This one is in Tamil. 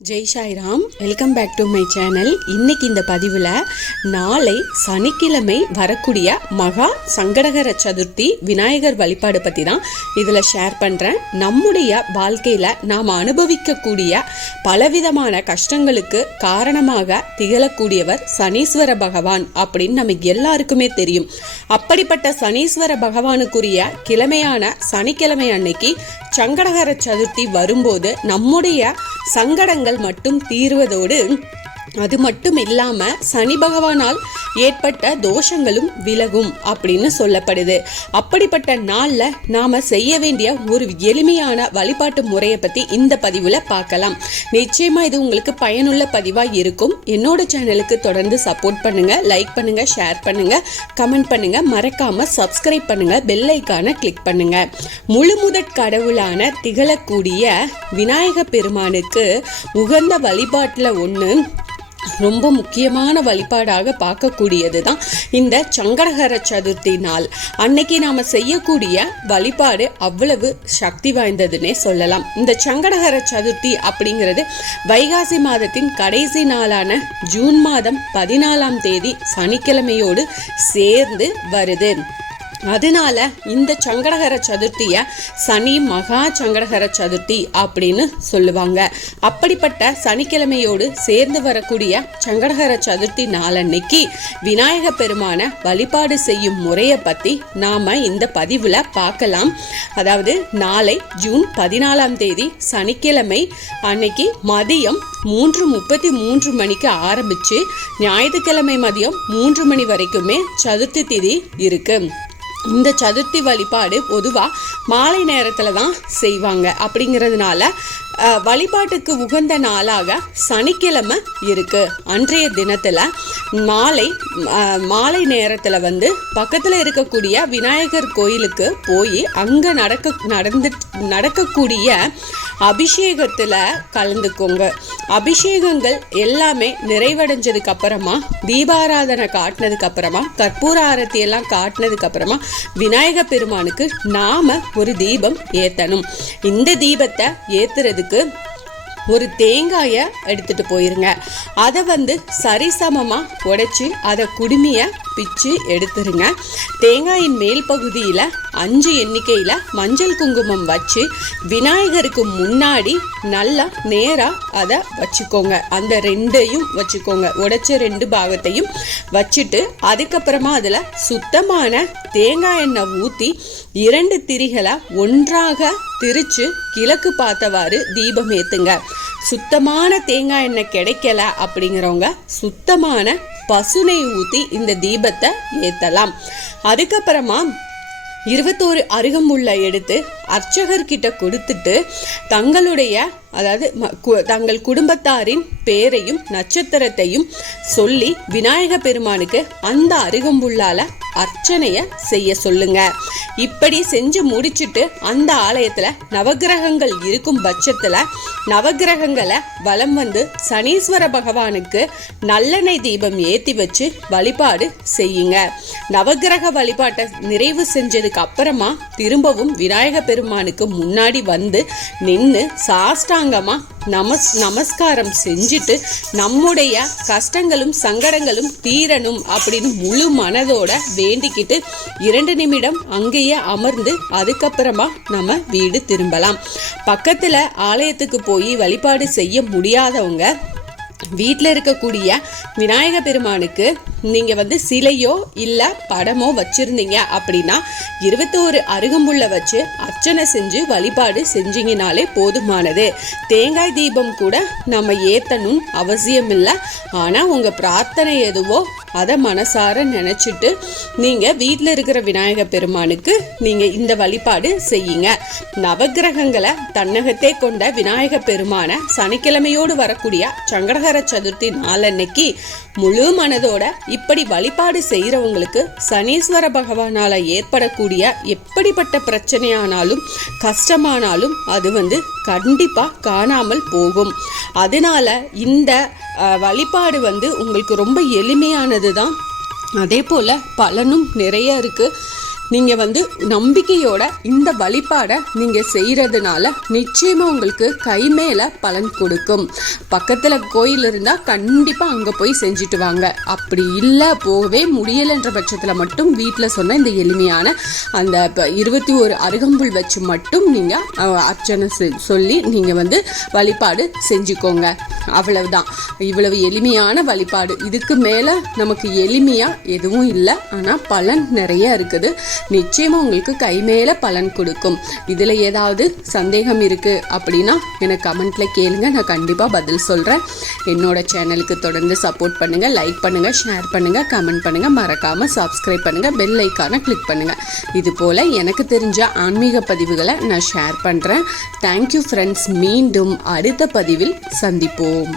Jai Sairam welcome back to my channel. இன்னைக்கு இந்த பதிவில் நாளை சனிக்கிழமை வரக்கூடிய மகா சங்கடகர சதுர்த்தி விநாயகர் வழிபாடு பற்றி தான் இதில் ஷேர் பண்ணுறேன் நம்முடைய வாழ்க்கையில் நாம் அனுபவிக்கக்கூடிய பலவிதமான கஷ்டங்களுக்கு காரணமாக திகழக்கூடியவர் சனீஸ்வர பகவான் அப்படின்னு நமக்கு எல்லாருக்குமே தெரியும். அப்படிப்பட்ட சனீஸ்வர பகவானுக்குரிய கிழமையான சனிக்கிழமை அன்னைக்கு சங்கடகர சதுர்த்தி வரும்போது நம்முடைய சங்கடங்கள் மட்டும் தீர்வதோடு அது மட்டும் இல்லாம சனி பகவானால் ஏற்பட்ட தோஷங்களும் விலகும் அப்படின்னு சொல்லப்படுது. அப்படிப்பட்ட நாள்ல நாம செய்ய வேண்டிய ஒரு எளிமையான வழிபாட்டு முறையை பத்தி இந்த பதிவுல பார்க்கலாம். நிச்சயமா இது உங்களுக்கு பயனுள்ள பதிவா இருக்கும். என்னோட சேனலுக்கு தொடர்ந்து சப்போர்ட் பண்ணுங்க லைக் பண்ணுங்க ஷேர் பண்ணுங்க கமெண்ட் பண்ணுங்க. மறக்காம சப்ஸ்கிரைப் பண்ணுங்க பெல் ஐக்கான கிளிக் பண்ணுங்க. முழு முதற் கடவுளான திகழக்கூடிய விநாயக பெருமானுக்கு உகந்த வழிபாட்டுல ஒன்று ரொம்ப முக்கியமான வழிபாடாக பார்க்கக்கூடியது தான் இந்த சங்கடகர சதுர்த்தி நாள். அன்னைக்கு நாம் செய்யக்கூடிய வழிபாடு அவ்வளவு சக்தி வாய்ந்ததுன்னே சொல்லலாம். இந்த சங்கடகர சதுர்த்தி அப்படிங்கிறது வைகாசி மாதத்தின் கடைசி நாளான ஜூன் மாதம் பதினாலாம் தேதி சனிக்கிழமையோடு சேர்ந்து வருது. அதனால இந்த சங்கடகர சதுர்த்திய சனி மகா சங்கடகர சதுர்த்தி அப்படின்னு சொல்லுவாங்க. அப்படிப்பட்ட சனிக்கிழமையோடு சேர்ந்து வரக்கூடிய சங்கடகர சதுர்த்தி நாளன்னைக்கு விநாயக பெருமான வழிபாடு செய்யும் முறையை பத்தி நாம இந்த பதிவுல பார்க்கலாம். அதாவது நாளை ஜூன் பதினாலாம் தேதி சனிக்கிழமை அன்னைக்கு மதியம் மூன்று முப்பத்தி மூன்று மணிக்கு ஆரம்பிச்சு ஞாயிற்றுக்கிழமை மதியம் மூன்று மணி வரைக்குமே சதுர்த்தி திதி இருக்கு. இந்த சதுர்த்தி வழிபாடு பொதுவாக மாலை நேரத்தில் தான் செய்வாங்க. அப்படிங்கிறதுனால வழிபாட்டுக்கு உகந்த நாளாக சனிக்கிழமை இருக்கு. அன்றைய தினத்தில் மாலை மாலை நேரத்தில் வந்து பக்கத்தில் இருக்கக்கூடிய விநாயகர் கோயிலுக்கு போய் அங்கே நடக்க நடந்து நடக்கக்கூடிய அபிஷேகத்தில் கலந்துக்கோங்க. அபிஷேகங்கள் எல்லாமே நிறைவடைஞ்சதுக்கு அப்புறமா தீபாராதனை காட்டினதுக்கு அப்புறமா கற்பூர ஆரத்தி எல்லாம் காட்டினதுக்கு அப்புறமா விநாயக பெருமானுக்கு நாம ஒரு தீபம் ஏத்தணும். இந்த தீபத்தை ஏத்துறதுக்கு ஒரு தேங்காயை எடுத்துட்டு போயிருங்க. அதை வந்து சரிசமமாக உடைச்சி அதை குடுமிய பிச்சு எடுத்துருங்க. தேங்காயின் மேல் பகுதியில் அஞ்சு எண்ணிக்கையில் மஞ்சள் குங்குமம் வச்சு விநாயகருக்கு முன்னாடி நல்லா நேராக அதை வச்சுக்கோங்க. அந்த ரெண்டையும் வச்சுக்கோங்க. உடைச்ச ரெண்டு பாகத்தையும் வச்சுட்டு அதுக்கப்புறமா அதில் சுத்தமான தேங்காய் எண்ணெய் ஊற்றி இரண்டு திரிகளை ஒன்றாக திரிச்சு கிழக்கு பார்த்தவாறு தீபம் ஏற்றுங்க சுத்தமான தேங்காய் எண்ணெய் கிடைக்கல அப்படிங்கிறவங்க சுத்தமான பசுனை ஊற்றி இந்த தீபத்தை ஏற்றலாம் அதுக்கப்புறமா இருபத்தோரு அருகம்புல்லை எடுத்து அர்ச்சகர்கிட்ட கொடுத்துட்டு தங்களுடைய அதாவது தங்கள் குடும்பத்தாரின் பேரையும் நட்சத்திரத்தையும் சொல்லி விநாயக பெருமானுக்கு அந்த அருகம்புல்லால அர்ச்சனைய செய்ய சொல்லுங்க. இப்படி செஞ்சு முடிச்சிட்டு அந்த ஆலயத்துல நவக்கிரகங்கள் இருக்கும் பட்சத்துல நவக்கிரகங்களை வலம் வந்து சனீஸ்வர பகவானுக்கு நல்லெண்ணெய் தீபம் ஏத்தி வச்சு வழிபாடு செய்யுங்க. நவக்கிரக வழிபாட்டை நிறைவு செஞ்சதுக்கு அப்புறமா திரும்பவும் விநாயக பெருமானுக்கு முன்னாடி வந்து நின்று சாஷ்டாங்கமா நமஸ் நமஸ்காரம் செஞ்சுட்டு நம்முடைய கஷ்டங்களும் சங்கடங்களும் தீரணும் அப்படின்னு முழு மனதோட வேண்டிக்கிட்டு இரண்டு நிமிடம் அங்கேயே அமர்ந்து அதுக்கப்புறமா நம்ம வீடு திரும்பலாம். பக்கத்துல ஆலயத்துக்கு போய் வழிபாடு செய்ய முடியாதவங்க வீட்டில் இருக்கக்கூடிய விநாயக பெருமானுக்கு நீங்கள் வந்து சிலையோ இல்லை படமோ வச்சுருந்தீங்க அப்படின்னா இருபத்தோரு அருகம்புல்லை வச்சு அர்ச்சனை செஞ்சு வழிபாடு செஞ்சீங்கனாலே போதுமானது. தேங்காய் தீபம் கூட நம்ம ஏற்றணும் அவசியம் இல்லை ஆனால் உங்கள் பிரார்த்தனை எதுவோ அதை மனசார நினச்சிட்டு நீங்கள் வீட்டில் இருக்கிற விநாயகர் பெருமானுக்கு நீங்கள் இந்த வழிபாடு செய்யுங்க. நவக்கிரகங்களை தன்னகத்தே கொண்ட விநாயக பெருமான சனிக்கிழமையோடு வரக்கூடிய சங்கடகர சதுர்த்தி நாளன்னைக்கு முழு மனதோட இப்படி வழிபாடு செய்கிறவங்களுக்கு சனீஸ்வர பகவானால் ஏற்படக்கூடிய எப்படிப்பட்ட பிரச்சனையானாலும் கஷ்டமானாலும் அது வந்து கண்டிப்பாக காணாமல் போகும். அதனால இந்த வழிபாடு வந்து உங்களுக்கு ரொம்ப எளிமையானது தான் அதே போல் பலனும் நிறைய இருக்குது நீங்கள் வந்து நம்பிக்கையோட இந்த வழிபாடை நீங்கள் செய்கிறதுனால நிச்சயமாக உங்களுக்கு கை மேலே பலன் கொடுக்கும். பக்கத்தில் கோயில் இருந்தால் கண்டிப்பாக அங்கே போய் செஞ்சுட்டு வாங்க. அப்படி இல்லை போகவே முடியலைன்ற பட்சத்தில் மட்டும் வீட்டில் சொன்ன இந்த எளிமையான அந்த இப்போ இருபத்தி ஒரு அருகம்புல் வச்சு மட்டும் நீங்கள் அர்ச்சனை செ- சொல்லி நீங்கள் வந்து வழிபாடு செஞ்சுக்கோங்க. அவ்வளவுதான். இவ்வளவு எளிமையான வழிபாடு. இதுக்கு மேலே நமக்கு எளிமையாக எதுவும் இல்லை. ஆனால் பலன் நிறைய இருக்குது. நிச்சயமாக உங்களுக்கு கை மேலே பலன் கொடுக்கும். இதில் ஏதாவது சந்தேகம் இருக்குது அப்படின்னா எனக்கு கமெண்ட்டில் கேளுங்க. நான் கண்டிப்பாக பதில் சொல்கிறேன் என்னோட சேனலுக்கு தொடர்ந்து சப்போர்ட் பண்ணுங்கள் லைக் பண்ணுங்கள் ஷேர் பண்ணுங்கள் கமெண்ட் பண்ணுங்கள் மறக்காமல் சப்ஸ்கிரைப் பண்ணுங்கள் பெல் ஐக்கானை கிளிக் பண்ணுங்கள் இது போல் எனக்கு தெரிஞ்ச ஆன்மீக பதிவுகளை நான் ஷேர் பண்ணுறேன் தேங்க்யூ ஃப்ரெண்ட்ஸ் மீண்டும் அடுத்த பதிவில் சந்திப்போம்.